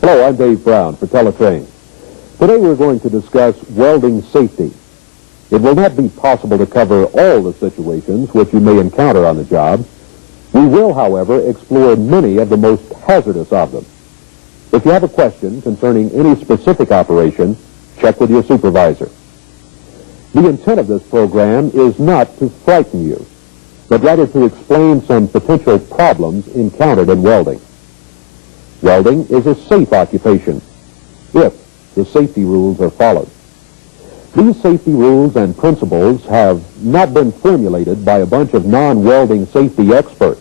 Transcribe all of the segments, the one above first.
Hello, I'm Dave Brown for Teletrain. Today we're going to discuss welding safety. It will not be possible to cover all the situations which you may encounter on the job. We will, however, explore many of the most hazardous of them. If you have a question concerning any specific operation, check with your supervisor. The intent of this program is not to frighten you, but rather to explain some potential problems encountered in welding. Welding is a safe occupation if the safety rules are followed. These safety rules and principles have not been formulated by a bunch of non-welding safety experts.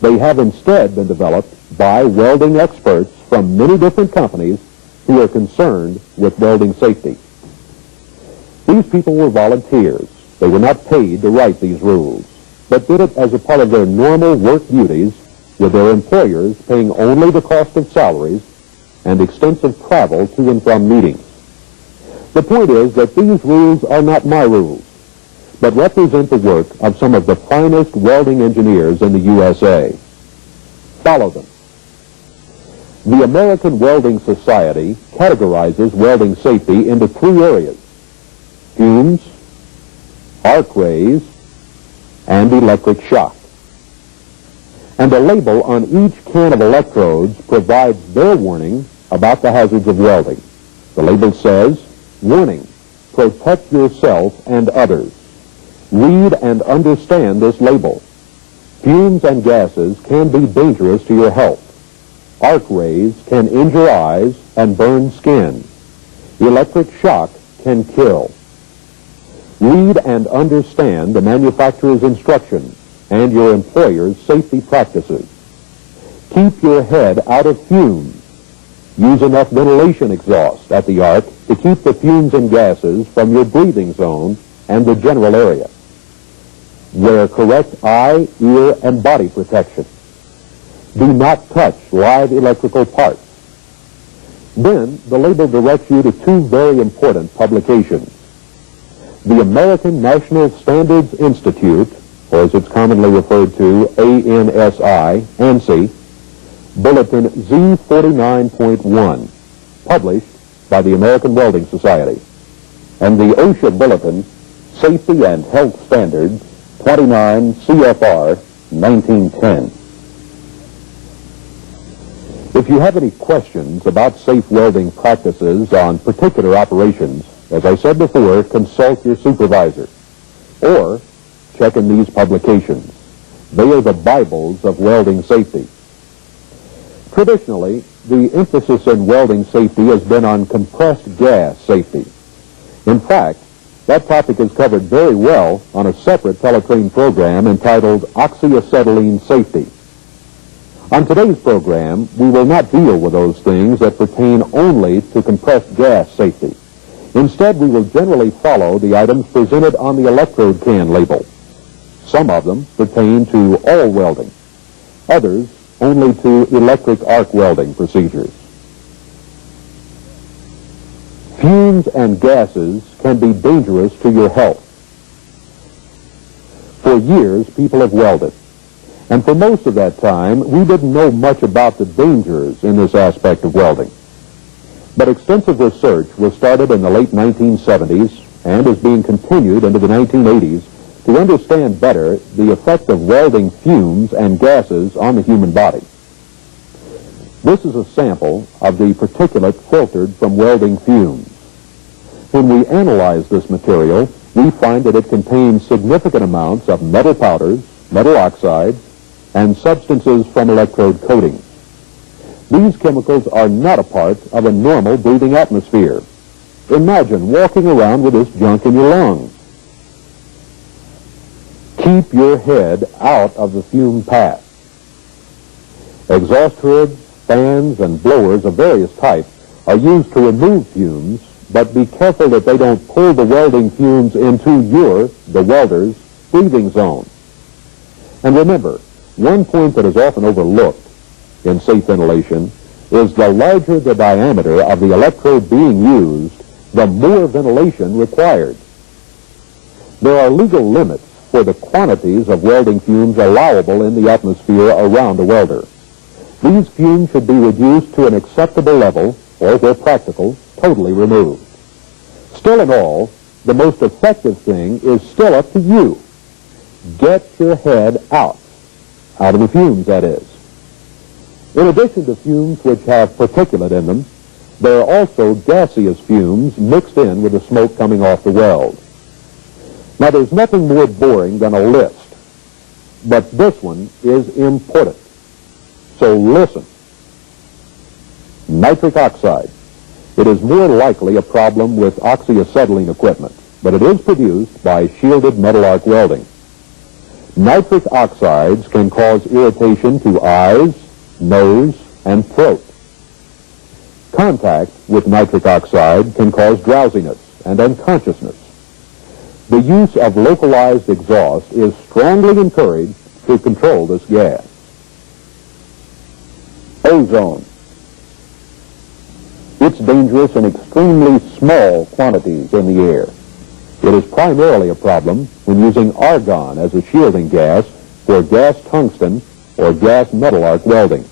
They have instead been developed by welding experts from many different companies who are concerned with welding safety. These people were volunteers. They were not paid to write these rules, but did it as a part of their normal work duties, with their employers paying only the cost of salaries and extensive travel to and from meetings. The point is that these rules are not my rules, but represent the work of some of the finest welding engineers in the USA. Follow them. The American Welding Society categorizes welding safety into three areas: fumes, arc rays, and electric shock. And a label on each can of electrodes provides their warning about the hazards of welding. The label says, "Warning, protect yourself and others." Read and understand this label. Fumes and gases can be dangerous to your health. Arc rays can injure eyes and burn skin. Electric shock can kill. Read and understand the manufacturer's instructions and your employer's safety practices. Keep your head out of fumes. Use enough ventilation exhaust at the arc to keep the fumes and gases from your breathing zone and the general area. Wear correct eye, ear, and body protection. Do not touch live electrical parts. Then the label directs you to two very important publications. The American National Standards Institute, or as it's commonly referred to, ANSI, Bulletin Z49.1, published by the American Welding Society, and the OSHA Bulletin, Safety and Health Standards, 29 CFR 1910. If you have any questions about safe welding practices on particular operations, as I said before, consult your supervisor, or check in these publications. They are the Bibles of welding safety. Traditionally, the emphasis in welding safety has been on compressed gas safety. In fact, that topic is covered very well on a separate Teletrain program entitled Oxyacetylene Safety. On today's program, we will not deal with those things that pertain only to compressed gas safety. Instead, we will generally follow the items presented on the electrode can label. Some of them pertain to all welding, others only to electric arc welding procedures. Fumes and gases can be dangerous to your health. For years, people have welded, and for most of that time, we didn't know much about the dangers in this aspect of welding. But extensive research was started in the late 1970s and is being continued into the 1980s to understand better the effect of welding fumes and gases on the human body. This is a sample of the particulate filtered from welding fumes. When we analyze this material, we find that it contains significant amounts of metal powders, metal oxides, and substances from electrode coatings. These chemicals are not a part of a normal breathing atmosphere. Imagine walking around with this junk in your lungs. Keep your head out of the fume path. Exhaust hoods, fans, and blowers of various types are used to remove fumes, but be careful that they don't pull the welding fumes into your, the welder's, breathing zone. And remember, one point that is often overlooked in safe ventilation is the larger the diameter of the electrode being used, the more ventilation required. There are legal limits for the quantities of welding fumes allowable in the atmosphere around a welder. These fumes should be reduced to an acceptable level, or where practical, totally removed. Still in all, the most effective thing is still up to you. Get your head out of the fumes, that is. In addition to fumes which have particulate in them, there are also gaseous fumes mixed in with the smoke coming off the weld. Now, there's nothing more boring than a list, but this one is important. So listen. Nitric oxide. It is more likely a problem with oxyacetylene equipment, but it is produced by shielded metal arc welding. Nitric oxides can cause irritation to eyes, nose, and throat. Contact with nitric oxide can cause drowsiness and unconsciousness. The use of localized exhaust is strongly encouraged to control this gas. Ozone. It's dangerous in extremely small quantities in the air. It is primarily a problem when using argon as a shielding gas for gas tungsten or gas metal arc welding.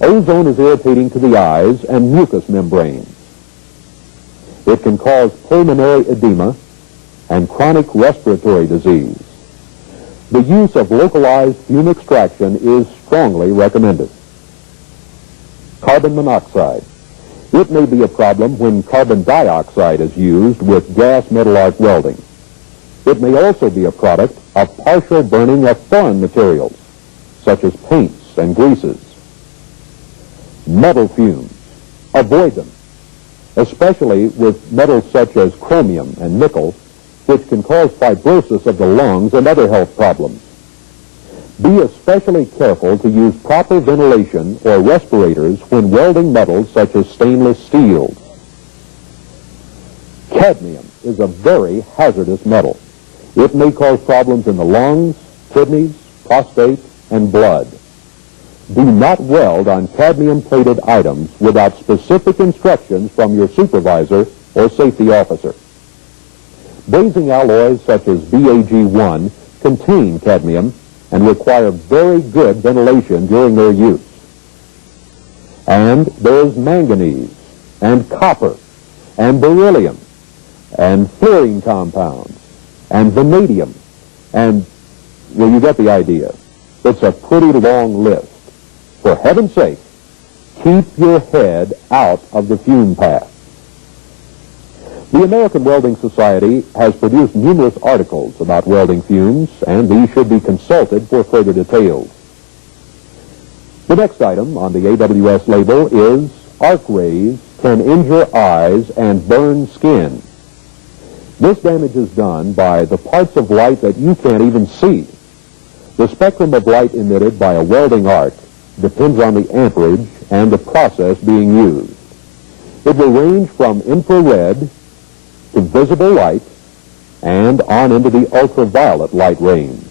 Ozone is irritating to the eyes and mucous membranes. It can cause pulmonary edema and chronic respiratory disease. The use of localized fume extraction is strongly recommended. Carbon monoxide. It may be a problem when carbon dioxide is used with gas metal arc welding. It may also be a product of partial burning of foreign materials, such as paints and greases. Metal fumes. Avoid them, especially with metals such as chromium and nickel, which can cause fibrosis of the lungs and other health problems. Be especially careful to use proper ventilation or respirators when welding metals such as stainless steel. Cadmium is a very hazardous metal. It may cause problems in the lungs, kidneys, prostate, and blood. Do not weld on cadmium-plated items without specific instructions from your supervisor or safety officer. Brazing alloys such as BAG1 contain cadmium and require very good ventilation during their use. And there's manganese and copper and beryllium and fluorine compounds and vanadium and, well, you get the idea. It's a pretty long list. For heaven's sake, keep your head out of the fume path. The American Welding Society has produced numerous articles about welding fumes, and these should be consulted for further details. The next item on the AWS label is arc rays can injure eyes and burn skin. This damage is done by the parts of light that you can't even see. The spectrum of light emitted by a welding arc depends on the amperage and the process being used. It will range from infrared to visible light and on into the ultraviolet light range.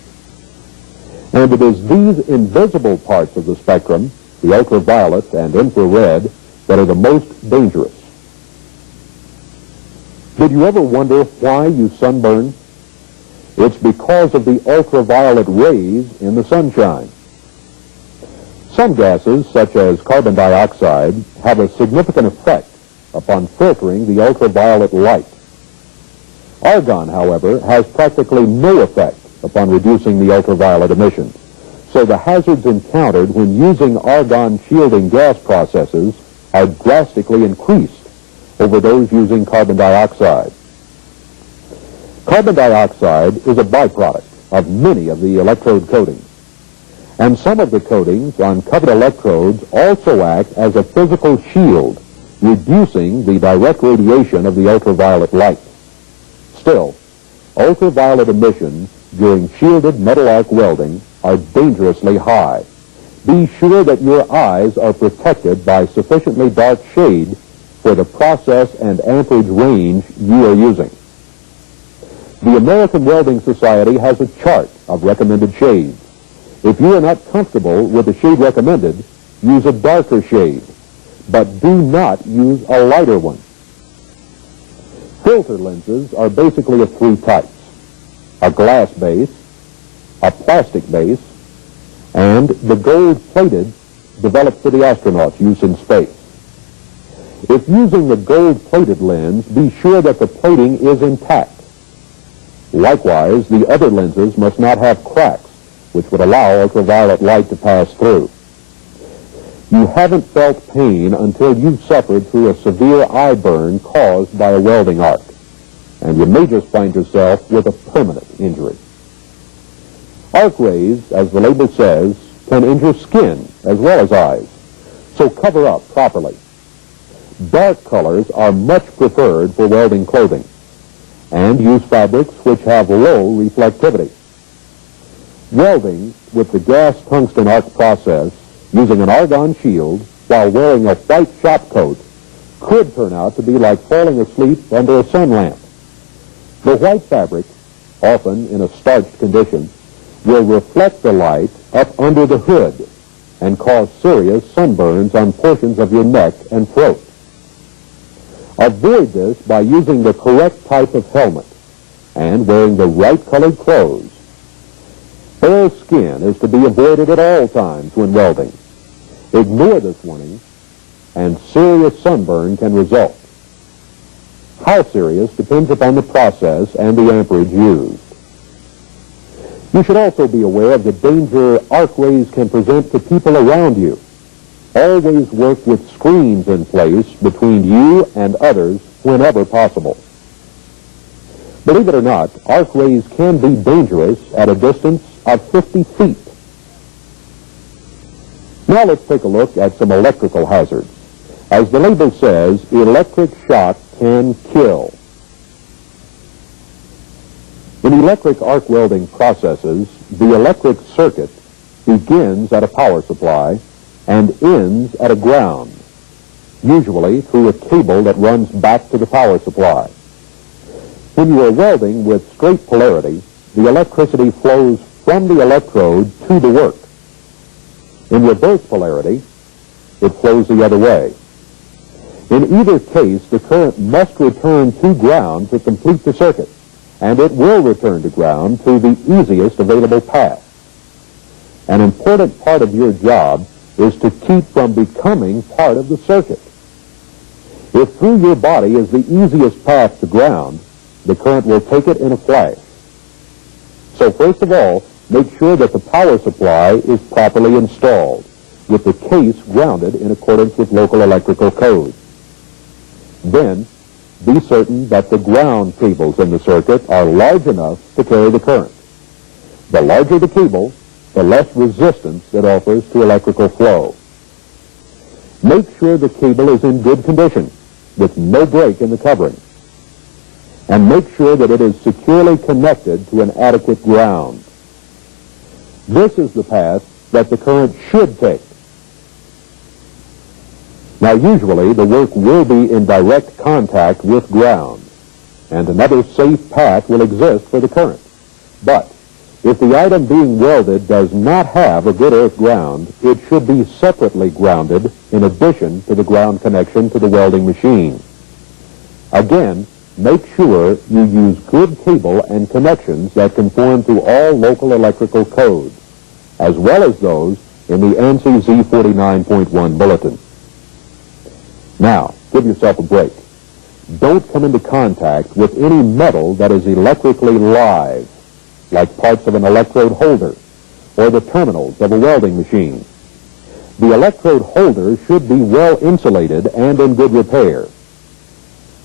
And it is these invisible parts of the spectrum, the ultraviolet and infrared, that are the most dangerous. Did you ever wonder why you sunburn? It's because of the ultraviolet rays in the sunshine. Some gases, such as carbon dioxide, have a significant effect upon filtering the ultraviolet light. Argon, however, has practically no effect upon reducing the ultraviolet emissions, so the hazards encountered when using argon shielding gas processes are drastically increased over those using carbon dioxide. Carbon dioxide is a byproduct of many of the electrode coatings, and some of the coatings on covered electrodes also act as a physical shield, reducing the direct radiation of the ultraviolet light. Still, ultraviolet emissions during shielded metal arc welding are dangerously high. Be sure that your eyes are protected by sufficiently dark shade for the process and amperage range you are using. The American Welding Society has a chart of recommended shades. If you are not comfortable with the shade recommended, use a darker shade, but do not use a lighter one. Filter lenses are basically of three types: a glass base, a plastic base, and the gold-plated developed for the astronauts' use in space. If using the gold-plated lens, be sure that the plating is intact. Likewise, the other lenses must not have cracks, which would allow ultraviolet light to pass through. You haven't felt pain until you've suffered through a severe eye burn caused by a welding arc, and you may just find yourself with a permanent injury. Arc rays, as the label says, can injure skin as well as eyes, so cover up properly. Dark colors are much preferred for welding clothing, and use fabrics which have low reflectivity. Welding with the gas tungsten arc process using an argon shield while wearing a white shop coat could turn out to be like falling asleep under a sun lamp. The white fabric, often in a starched condition, will reflect the light up under the hood and cause serious sunburns on portions of your neck and throat. Avoid this by using the correct type of helmet and wearing the right colored clothes. Bare skin is to be avoided at all times when welding. Ignore this warning, and serious sunburn can result. How serious depends upon the process and the amperage used. You should also be aware of the danger arc rays can present to people around you. Always work with screens in place between you and others whenever possible. Believe it or not, arc rays can be dangerous at a distance of 50 feet. Now let's take a look at some electrical hazards. As the label says, electric shock can kill. In electric arc welding processes, the electric circuit begins at a power supply and ends at a ground, usually through a cable that runs back to the power supply. When you are welding with straight polarity, the electricity flows from the electrode to the work. In reverse polarity, it flows the other way. In either case, the current must return to ground to complete the circuit, and it will return to ground through the easiest available path. An important part of your job is to keep from becoming part of the circuit. If through your body is the easiest path to ground, the current will take it in a flash. So first of all, make sure that the power supply is properly installed, with the case grounded in accordance with local electrical code. Then, be certain that the ground cables in the circuit are large enough to carry the current. The larger the cable, the less resistance it offers to electrical flow. Make sure the cable is in good condition, with no break in the covering. And make sure that it is securely connected to an adequate ground. This is the path that the current should take. Now, usually, the work will be in direct contact with ground, and another safe path will exist for the current. But if the item being welded does not have a good earth ground, it should be separately grounded in addition to the ground connection to the welding machine. Again, make sure you use good cable and connections that conform to all local electrical codes, as well as those in the ANSI Z49.1 bulletin. Now, give yourself a break. Don't come into contact with any metal that is electrically live, like parts of an electrode holder or the terminals of a welding machine. The electrode holder should be well insulated and in good repair.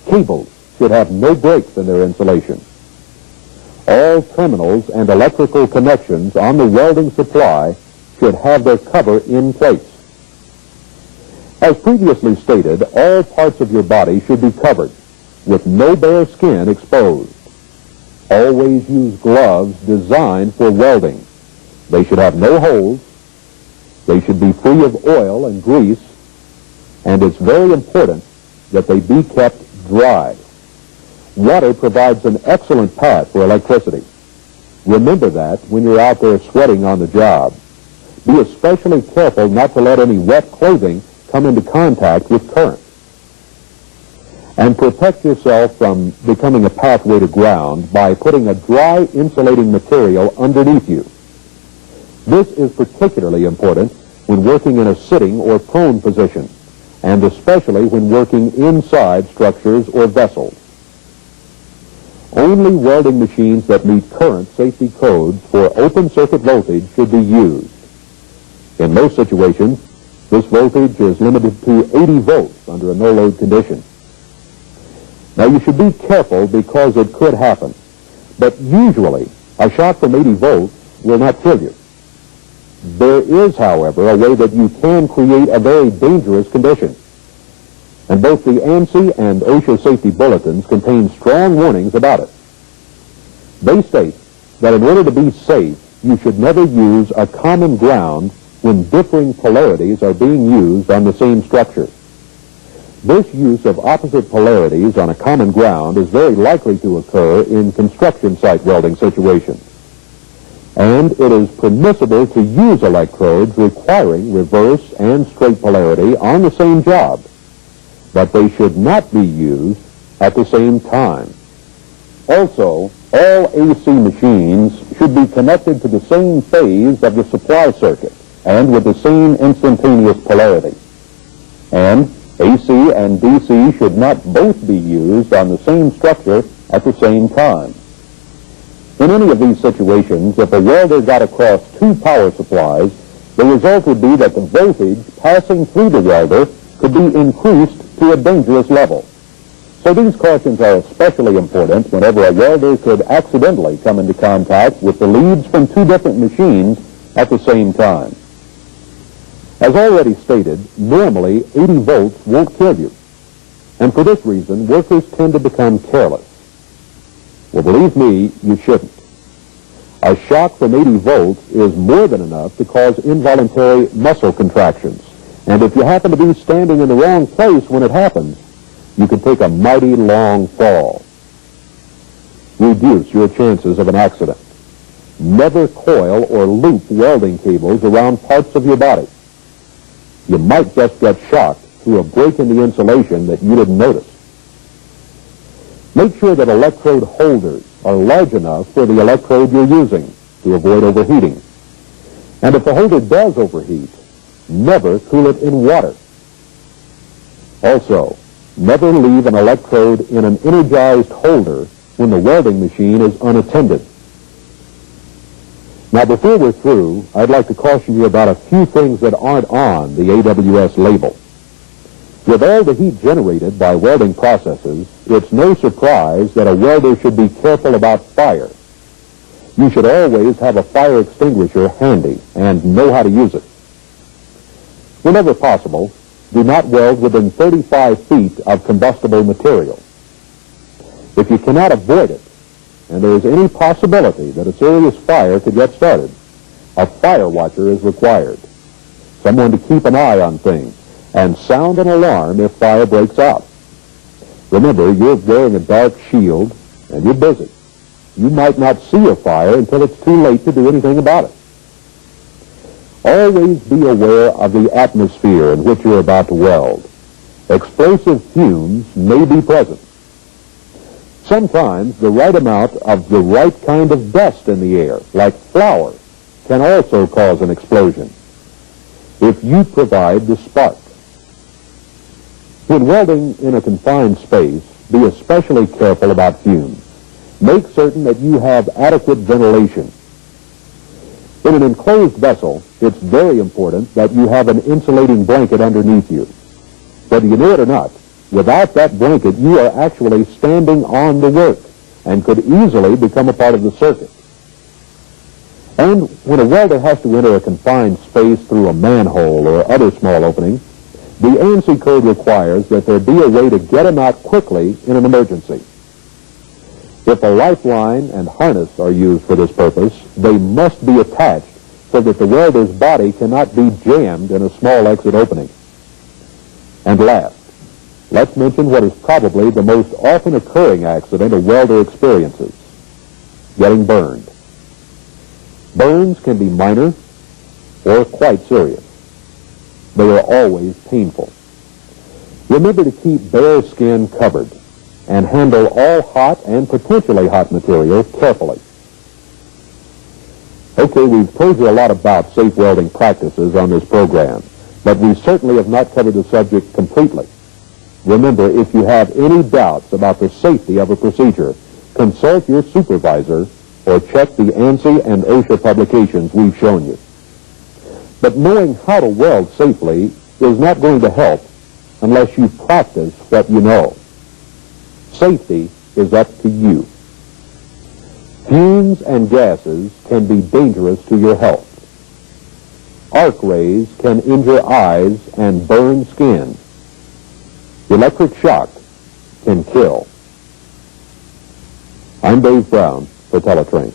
Cables should have no breaks in their insulation. All terminals and electrical connections on the welding supply should have their cover in place. As previously stated, all parts of your body should be covered, with no bare skin exposed. Always use gloves designed for welding. They should have no holes. They should be free of oil and grease. And it's very important that they be kept dry. Water provides an excellent path for electricity. Remember that when you're out there sweating on the job. Be especially careful not to let any wet clothing come into contact with current. And protect yourself from becoming a pathway to ground by putting a dry insulating material underneath you. This is particularly important when working in a sitting or prone position, and especially when working inside structures or vessels. Only welding machines that meet current safety codes for open circuit voltage should be used. In most situations, this voltage is limited to 80 volts under a no-load condition. Now, you should be careful because it could happen, but usually a shock from 80 volts will not kill you. There is, however, a way that you can create a very dangerous condition. And both the ANSI and OSHA safety bulletins contain strong warnings about it. They state that in order to be safe, you should never use a common ground when differing polarities are being used on the same structure. This use of opposite polarities on a common ground is very likely to occur in construction site welding situations. And it is permissible to use electrodes requiring reverse and straight polarity on the same job, but they should not be used at the same time. Also, all AC machines should be connected to the same phase of the supply circuit and with the same instantaneous polarity. And AC and DC should not both be used on the same structure at the same time. In any of these situations, if a welder got across two power supplies, the result would be that the voltage passing through the welder could be increased to a dangerous level. So these cautions are especially important whenever a welder could accidentally come into contact with the leads from two different machines at the same time. As already stated, normally 80 volts won't kill you. And for this reason, workers tend to become careless. Well, believe me, you shouldn't. A shock from 80 volts is more than enough to cause involuntary muscle contractions. And if you happen to be standing in the wrong place when it happens, you could take a mighty long fall. Reduce your chances of an accident. Never coil or loop welding cables around parts of your body. You might just get shocked through a break in the insulation that you didn't notice. Make sure that electrode holders are large enough for the electrode you're using to avoid overheating. And if the holder does overheat, never cool it in water. Also, never leave an electrode in an energized holder when the welding machine is unattended. Now, before we're through, I'd like to caution you about a few things that aren't on the AWS label. With all the heat generated by welding processes, it's no surprise that a welder should be careful about fire. You should always have a fire extinguisher handy and know how to use it. Whenever possible, do not weld within 35 feet of combustible material. If you cannot avoid it, and there is any possibility that a serious fire could get started, a fire watcher is required. Someone to keep an eye on things and sound an alarm if fire breaks out. Remember, you're wearing a dark shield and you're busy. You might not see a fire until it's too late to do anything about it. Always be aware of the atmosphere in which you're about to weld. Explosive fumes may be present. Sometimes the right amount of the right kind of dust in the air, like flour, can also cause an explosion if you provide the spark. When welding in a confined space, be especially careful about fumes. Make certain that you have adequate ventilation. In an enclosed vessel, it's very important that you have an insulating blanket underneath you. Whether you know it or not, without that blanket, you are actually standing on the work and could easily become a part of the circuit. And when a welder has to enter a confined space through a manhole or other small opening, the ANSI code requires that there be a way to get him out quickly in an emergency. If a lifeline and harness are used for this purpose, they must be attached so that the welder's body cannot be jammed in a small exit opening. And last, let's mention what is probably the most often occurring accident a welder experiences: getting burned. Burns can be minor or quite serious. They are always painful. Remember to keep bare skin covered and handle all hot and potentially hot material carefully. Okay, we've told you a lot about safe welding practices on this program, but we certainly have not covered the subject completely. Remember, if you have any doubts about the safety of a procedure, consult your supervisor or check the ANSI and OSHA publications we've shown you. But knowing how to weld safely is not going to help unless you practice what you know. Safety is up to you. Fumes and gases can be dangerous to your health. Arc rays can injure eyes and burn skin. Electric shock can kill. I'm Dave Brown for Teletrain.